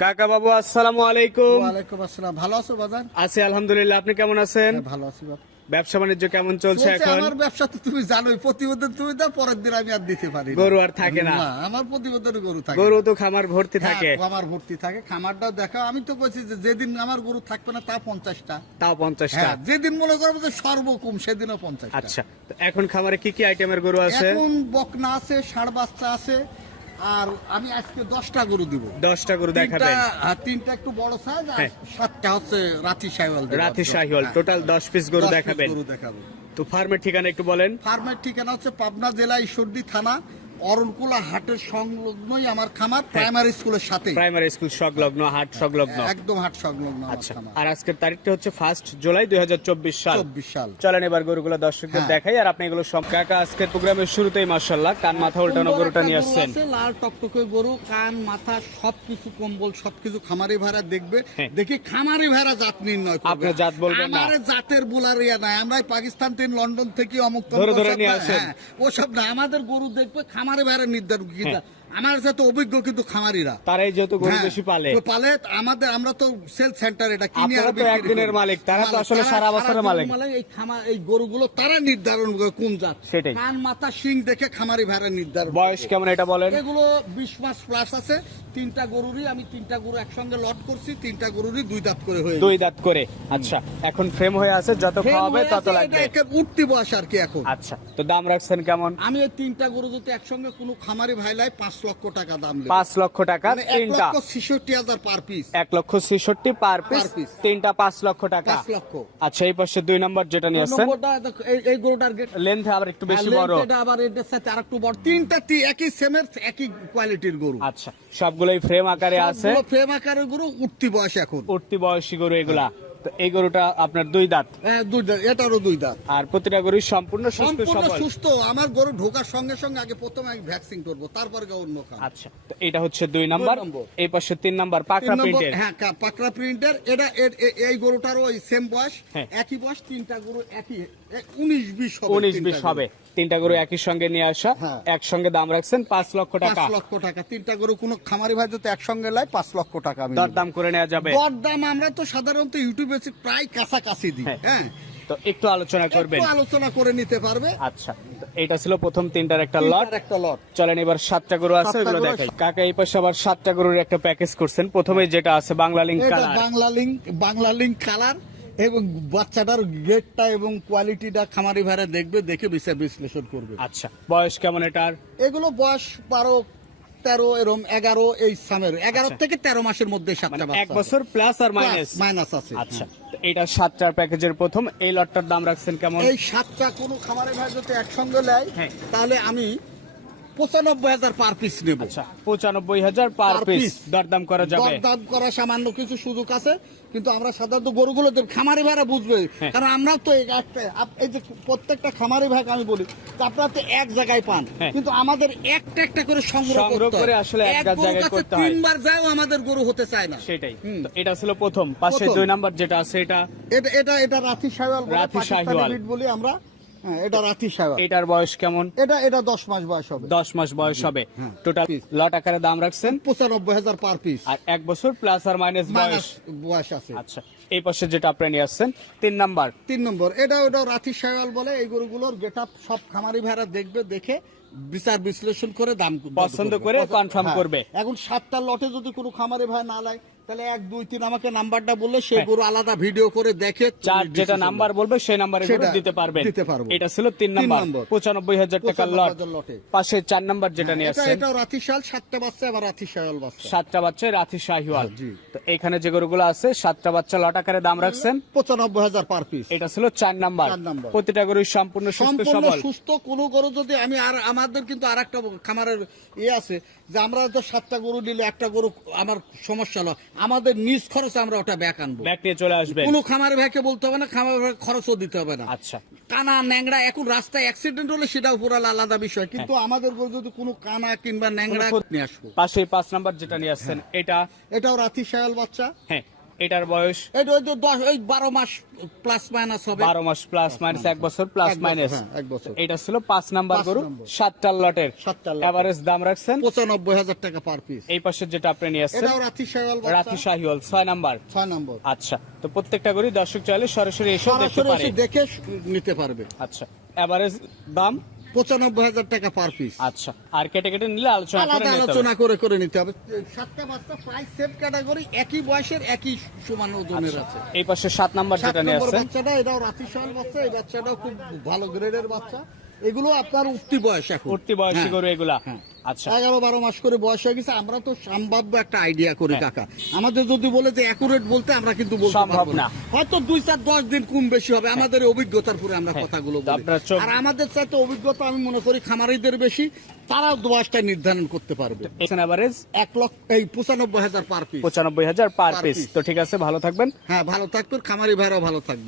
কাকা বাবু আসসালামু আলাইকুম। ওয়ালাইকুম আসসালাম। ভালো আছো বাজার আছি আলহামদুলিল্লাহ। আপনি কেমন আছেন? হ্যাঁ, ভালো আছি। ব্যবসা বাণিজ্য কেমন চলছে এখন? আমার ব্যবসা তো তুমি জানোই প্রতিবেদন তুমি দাও পরের দিন আমি আর দিতে পারি গরু আর থাকে না। আমার প্রতিবেদনে গরু থাকে। গরু তো খামার ভর্তি থাকে। হ্যাঁ, আমার ভর্তি থাকে। খামারটাও দেখা আমি তো বলছি যে যেদিন আমার গরু থাকবে না তা পঞ্চাশটা। তাও পঞ্চাশটা। হ্যাঁ যেদিন মনে করব যে সর্বকম সেদিনও পঞ্চাশ আচ্ছা তো এখন খামারে কি কি আইটেমের গরু আছে? এখন বকনা আছে ষাড় বাচ্চা আছে আর আমি আজকে দশটা গরু দিব। দশটা গরু দেখাবেন। হ্যাঁ, তিনটা একটু বড় সাইজ আর হ্যাঁ। সাতটা হচ্ছে রাতি সাহিওয়াল রাতি সাহিওয়াল টোটাল দশ পিস গরু দেখাবেন। গরু দেখাবো। তো ফার্মের ঠিকানা একটু বলেন। ফার্মের ঠিকানা হচ্ছে পাবনা জেলা ঈশ্বরদী থানা অরণকুলা হাটের সংলগ্নই আমার খামার প্রাইমারি স্কুলের সাথে প্রাইমারি স্কুল সংলগ্ন হাট সংলগ্ন। একদম হাট সংলগ্ন আচ্ছা আর আজকের তারিখটা হচ্ছে ফার্স্ট জুলাই দুই সাল। চব্বিশ সাল। চলেন এবার গরুগুলো দর্শকদের হ্যাঁ। দেখাই আর আপনি এগুলো সব কাকা আজকের প্রোগ্রামের শুরুতেই মার্শাল্লাহ কান মাথা উল্টানো গরুটা নিয়ে আসছেন। লাল টকটকে গরু কান মাথা সবকিছু কম্বল সবকিছু খামারি ভাড়া দেখবে। হ্যাঁ। দেখি খামারি ভাড়া জাত নির্ণয় করবে। আপনার জাত বলবেন না? আমার জাতের বুলার ইয়া নাই আমরা পাকিস্তান থেকে লন্ডন থেকে অমুক ধরে ধরে নিয়ে আসেন। হ্যাঁ, ওসব না আমাদের গরু দেখবে খামারি ভাড়া নির্ধারণ আমার সাথে অভিজ্ঞ কিন্তু খামারিরা। তারাই যেহেতু গরু হ্যাঁ, বেশি পালে। তো পালে আমাদের আমরা তো সেল সেন্টার এটা কিনে আর তো একদিনের মালিক, তারা তো আসলে সারা বছরের মালিক। এই খামার এই গরুগুলো তারা নির্ধারণ করে কোন জাত। সেটাই। কান মাথা দেখে খামারি ভাড়া নির্ধারণ বয়স কেমন এটা বলেন? এগুলো বিশ মাস প্লাস আছে। তিনটা গরুরই আমি তিনটা গরু একসঙ্গে লট করছি তিনটা গরুরই দুই দাঁত করে হয়ে দুই দাঁত করে। আচ্ছা এখন ফ্রেম হয়ে আছে যত। খাওয়াবে তত লাগবে। এটা উঠতি বয়স আর কি এখন। আচ্ছা তো দাম রাখছেন কেমন? আমি এই তিনটা গরু যদি একসঙ্গে কোনো খামারি ভাইলাই পাঁচ লক্ষ টাকা দাম পাঁচ লক্ষ টাকা মানে তিনটা। ছিষট্টি হাজার পার পিস এক লক্ষ ছেষট্টি পার পিস তিনটা পাঁচ লক্ষ টাকা। লক্ষ। আচ্ছা এই পাশে দুই নম্বর যেটা নিয়ে আসছেন। এই- গরুটার লেন্থ আবার একটু বেশি বড়। এটা আবার এটার সাথে আরেকটু বড়। তিনটা একই সেমের একই কোয়ালিটির গরু। আচ্ছা সবগুলোই ফ্রেম আকারে আছে। ফ্রেম আকারের গরু উঠতি বয়স এখন। উঠতি বয়সী গরু এগুলা। এই গরুটা আপনার দুই দাঁত? হ্যাঁ, দুই দাঁত, এটারও দুই দাঁত। আর প্রতিটা গরু সম্পূর্ণ সুস্থ সুস্থ। আমার গরু ঢোকার সঙ্গে সঙ্গে আগে প্রথমে আমি ভ্যাকসিন করব তারপরে অন্য কাজ আচ্ছা তো এটা হচ্ছে দুই নাম্বার। এই পাশে তিন নাম্বার তিন পাকড়া নম্বর, হ্যাঁ পাকড়া প্রিন্টার এটা এই গরুটারও ওই সেম বয়স হ্যাঁ। একই বয়স তিনটা গরু একই উনিশ বিশ হবে তিনটা গরু। হবে। তিনটা গরু একই সঙ্গে নিয়ে আসা। একসঙ্গে দাম রাখছেন পাঁচ লক্ষ টাকা। লক্ষ টাকা। তিনটা গরু কোনো খামারি ভাই যদি একসঙ্গে লাই পাঁচ লক্ষ টাকা দরদাম করে নেওয়া যাবে। দরদাম আমরা তো সাধারণত ইউটিউবে প্রায় কাছাকাছি দিই হ্যাঁ। তো একটু আলোচনা করবেন। আলোচনা করে নিতে পারবে। আচ্ছা এটা ছিল প্রথম তিনটার একটা লট। একটা লট। চলেন এবার সাতটা গরু আছে দেখাই। কাকা এই পাশে আবার সাতটা গরুর একটা প্যাকেজ করছেন। প্রথমে যেটা আছে Bangla link colour Bangla link Bangla link colour এবং বাচ্চাটার গেটটা এবং কোয়ালিটিটা খামারি ভাড়া দেখবে দেখে বিচার বিশ্লেষণ করবে। আচ্ছা বয়স কেমন এটার? এগুলো বয়স বারো তেরো এরম এগারো এই সামের। এগারো আচ্ছা। থেকে তেরো মাসের মধ্যে সাতটা মানে এক বছর প্লাস আর মাইনাস মাইনাস আছে আচ্ছা তো এটা সাতটার প্যাকেজের প্রথম। এই লটটার দাম রাখছেন কেমন? এই সাতটা কোনো খামারে ভাই যদি একসঙ্গে নেয় হ্যাঁ। তাহলে আমি পঁচানব্বই হাজার পার পিস নেব। আচ্ছা পঁচানব্বই হাজার পার পিস দরদাম করা যাবে। দরদাম করা সামান্য কিছু সুযোগ আছে কিন্তু আমরা সাধারণত গরুগুলো খামারি বুঝবে। হ্যাঁ। কারণ আমরা তো একটা এই যে প্রত্যেকটা খামারি ভাগ আমি বলি আপনারা তো এক জায়গায় পান হ্যাঁ। কিন্তু আমাদের একটা একটা করে সংগ্রহ। করে আসলে এক জায়গায় করতে হয়। তিনবার যাও আমাদের গরু হতে চায় না। সেটাই। এটা ছিল প্রথম। পাশে দুই নাম্বার যেটা আছে এটা এটা এটা রাতি বলে, রাতি পাকিস্তানি বলি আমরা। এটা রাতি সাইওয়াল এটার বয়স কেমন? এটা এটা দশ মাস বয়স হবে। দশ মাস বয়স হবে। টোটাল লট আকারে দাম রাখছেন? পঁচানব্বই হাজার পার পিস আর এক বছর প্লাস আর মাইনাস বয়স? বয়স আছে। আচ্ছা এই পাশে যেটা আপনি নিয়ে আসছেন তিন নাম্বার। তিন নম্বর এটা ওটা রাতি বলে এই গরুগুলোর গেট আপ সব খামারি ভাইরা দেখবে দেখে বিচার বিশ্লেষণ করে দাম পছন্দ করে confirm হ্যাঁ। করবে। এখন সাতটা লটে যদি কোনো খামারি ভাই না লাই তাহলে এক দুই তিন আমাকে নাম্বারটা বললে সেই হ্যাঁ। গরু আলাদা ভিডিও করে দেখে চার যেটা নাম্বার বলবে সেই নাম্বারে দিতে পারবেন। দিতে পারব। এটা ছিল তিন নাম্বার। পঁচানব্বই হাজার টাকার লট পাশে চার নাম্বার যেটা নিয়ে এটা আসছেন। এটা সাতটা বাচ্চা আবার বাচ্চা। সাতটা বাচ্চা হ্যাঁ, তো এখানে যে গরুগুলো আছে সাতটা বাচ্চা লট আকারে দাম রাখছেন। পঁচানব্বই হাজার পার পিস এটা ছিল চার নাম্বার। প্রতিটা গরু সম্পূর্ণ সুস্থ সবল। সুস্থ। কোনো গরু যদি আমি আর আমাদের কিন্তু আর একটা খামারের ইয়ে আছে যে আমরা তো সাতটা গরু নিলে একটা গরু আমার সমস্যা হলো। আমাদের নিজ খরচ আমরা ওটা ব্যাক আনব। ব্যাক নিয়ে চলে আসবে কোনো খামার ভ্যাকে বলতে হবে না খামার ভ্যাকে খরচও দিতে হবে না। আচ্ছা। কানা ন্যাংরা এখন রাস্তায় অ্যাক্সিডেন্ট হলে সেটা উপর আলাদা বিষয়। কিন্তু আমাদের উপর যদি কোনো কানা কিংবা ন্যাংরা নিয়ে আসব। পাশে পাঁচ নাম্বার যেটা নিয়ে আসছেন এটা? এটাও রাতি শায়াল বাচ্চা। হ্যাঁ। এটার বয়স? এটা ওই দশ ওই বারো মাস প্লাস মাইনাস হবে। বারো মাস প্লাস মাইনাস এক বছর প্লাস মাইনাস হ্যাঁ, এক বছর। এটা ছিল পাঁচ নাম্বার গরু সাতটার লটের। সাতটার এভারেজ দাম রাখছেন? পঁচানব্বই হাজার টাকা পার পিস এই পাশের যেটা আপনি নিয়ে আসছেন রাতি শাহিওয়াল ছয় নাম্বার। ছয় নম্বর। আচ্ছা তো প্রত্যেকটা গরু দর্শক চাইলে সরাসরি এসে দেখতে পারে। এসে দেখে নিতে পারবে। আচ্ছা এভারেজ দাম? পঁচানব্বই হাজার টাকা পার পিস আচ্ছা আর কেটে কেটে নিলে আলোচনা আলাদা আলোচনা করে করে নিতে হবে। সাতটা পাঁচটা প্রাইস সেম ক্যাটাগরি একই বয়সের একই সমান ওজনের আছে। এই পাশে সাত নাম্বার যেটা নিয়ে নম্বর বাচ্চাটা এটাও রাতি শাওয়াল বাচ্চা এই বাচ্চাটাও খুব ভালো গ্রেডের বাচ্চা। এগুলো আপনার উঠতি বয়স এখন। উঠতি বয়সী হ্যাঁ। গরু এগুলা। হ্যাঁ। আচ্ছা। এগারো বারো মাস করে বয়স হয়ে গেছে আমরা তো সম্ভাব্য একটা আইডিয়া করি হ্যাঁ। কাকা। আমাদের যদি বলে যে অ্যাকুরেট বলতে আমরা কিন্তু বলতে পারব না। না। হয়তো দুই চার দশ দিন কম বেশি হবে আমাদের অভিজ্ঞতার পরে আমরা হ্যাঁ। কথাগুলো বলি। আর আমাদের চাইতে অভিজ্ঞতা আমি মনে করি খামারিদের বেশি তারাও দোয়াশটা নির্ধারণ করতে পারবে। এভারেজ এক লক্ষ এই পঁচানব্বই হাজার পার পিস পঁচানব্বই হাজার পার পিস তো ঠিক আছে ভালো থাকবেন। হ্যাঁ ভালো থাকবেন খামারি ভাইরাও ভালো থাকবে